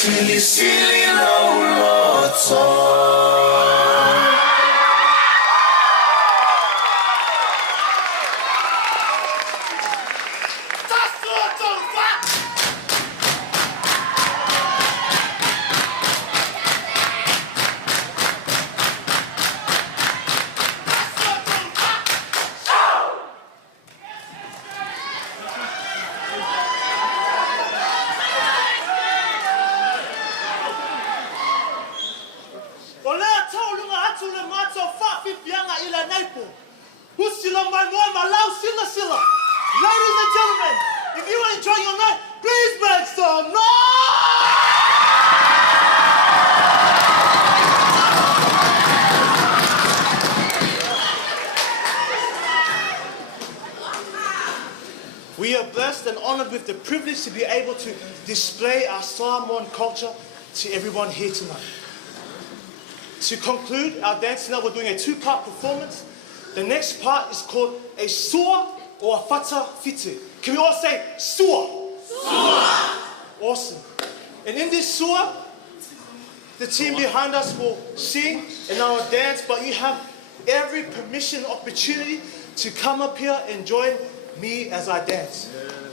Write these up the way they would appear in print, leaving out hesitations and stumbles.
Silly, silly, low, Ladies and gentlemen, if you enjoy your night, please make some noise! We are blessed and honored with the privilege to be able to display our Samoan culture to everyone here tonight. To conclude our dance now, we're doing a two-part performance. The next part is called a sua or a fata fite. Can we all say sua? Sua! Awesome. And in this sua, the team behind us will sing and our dance, but you have every permission, opportunity to come up here and join me as I dance.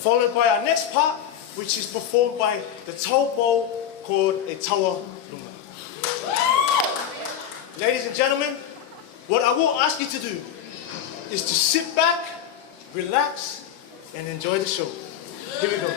Followed by our next part, which is performed by the taupo called a taua lunga. Ladies and gentlemen, what I will ask you to do is to sit back, relax, and enjoy the show. Here we go.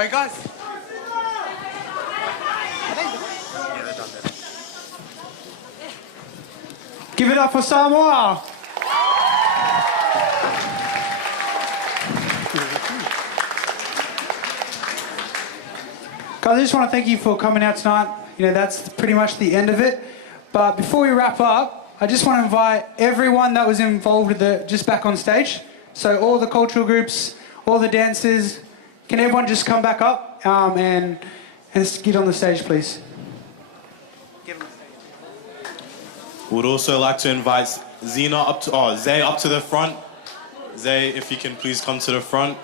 Alright, guys. Give it up for Samoa. Guys, I just want to thank you for coming out tonight. You know, that's pretty much the end of it. But before we wrap up, I just want to invite everyone that was involved with it just back on stage. So all the cultural groups, all the dancers, can everyone just come back up and get on the stage, please? Would also like to invite Zay up to the front. Zay, if you can please come to the front.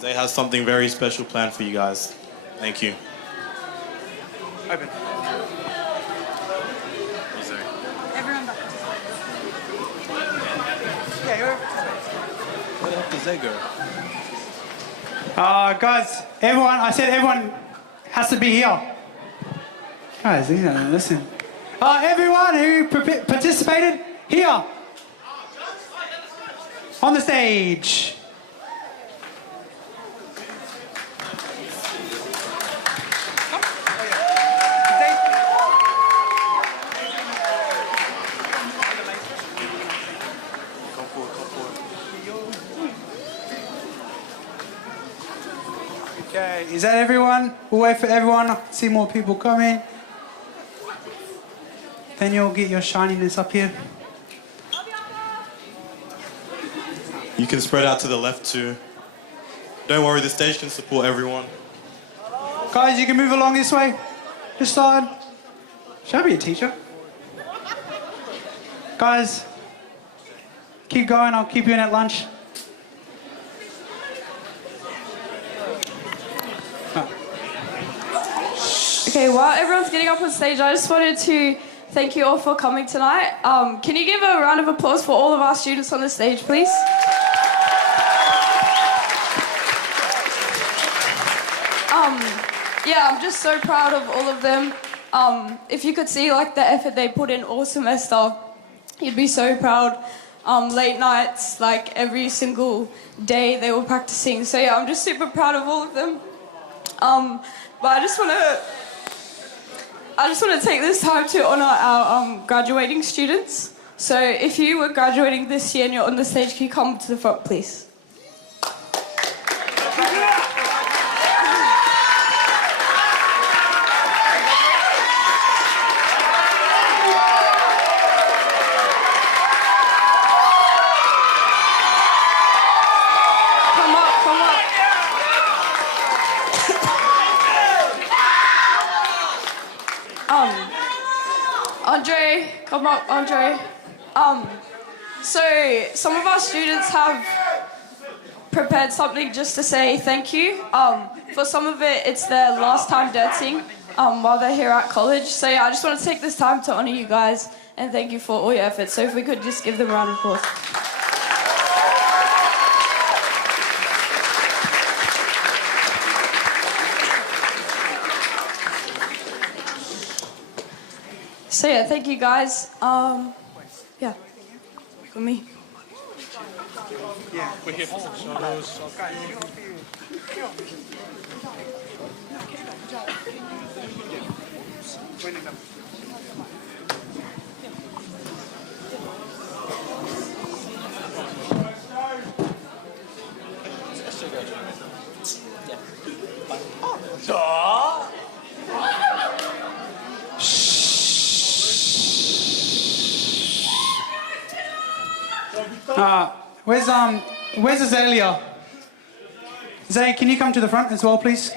Zay has something very special planned for you guys. Thank you. Open. Everyone back. Yeah, you're... Where the heck does Zay go? Guys, I said everyone has to be here. Guys, listen. Everyone who participated, here. On the stage. Okay, is that everyone? We'll wait for everyone. See more people coming. Then you'll get your shininess up here. You can spread out to the left too. Don't worry, the stage can support everyone. Guys, you can move along this way. This side. Should I be a teacher? Guys, keep going. I'll keep you in at lunch. Okay, while everyone's getting up on stage, I just wanted to thank you all for coming tonight. Can you give a round of applause for all of our students on the stage, please? Yeah, I'm just so proud of all of them. If you could see like the effort they put in all semester, you'd be so proud. Late nights, like every single day they were practicing. So yeah, I'm just super proud of all of them. But I just want to take this time to honour our graduating students. So if you were graduating this year and you're on the stage, can you come to the front, please? I'm up, Andre. So some of our students have prepared something just to say thank you. For some of it, it's their last time dancing while they're here at college. So yeah, I just want to take this time to honour you guys and thank you for all your efforts. So if we could just give them a round of applause. So yeah, thank you guys. Yeah, for me. We're here for some shadows. Where's Azalea? Zay, can you come to the front as well, please?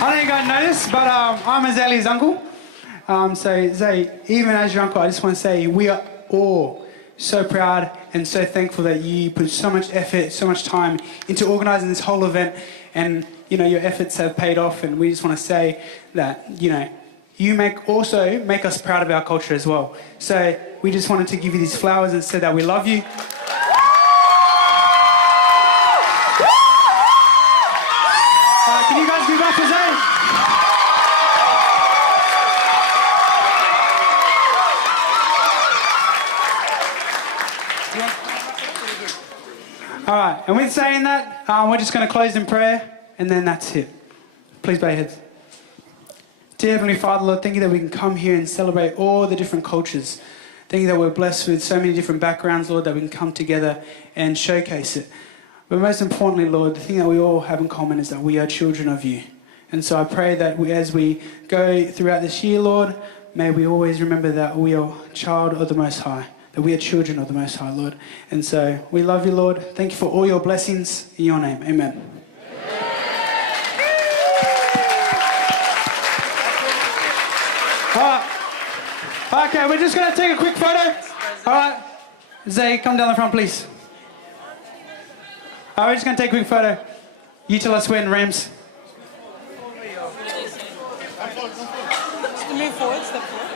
I don't know if you guys know this, but I'm Azalea's uncle. So Zay, even as your uncle, I just want to say we are all so proud and so thankful that you put so much effort, so much time into organising this whole event, and your efforts have paid off. And we just want to say that you make us proud of our culture as well. So we just wanted to give you these flowers and say that we love you. Can you guys give up for Zay? All right, and with saying that, we're just going to close in prayer, and then that's it. Please bow your heads. Dear Heavenly Father, Lord, thank you that we can come here and celebrate all the different cultures. Thank you that we're blessed with so many different backgrounds, Lord, that we can come together and showcase it. But most importantly, Lord, the thing that we all have in common is that we are children of you. And so I pray that as we go throughout this year, Lord, may we always remember that we are a child of the Most High, that we are children of the Most High, Lord. And so we love you, Lord. Thank you for all your blessings in your name. Amen. All right. Okay, we're just going to take a quick photo. All right. Zay, come down the front, please. All right, we're just going to take a quick photo. You tell us when, Rams. Move forward, step forward.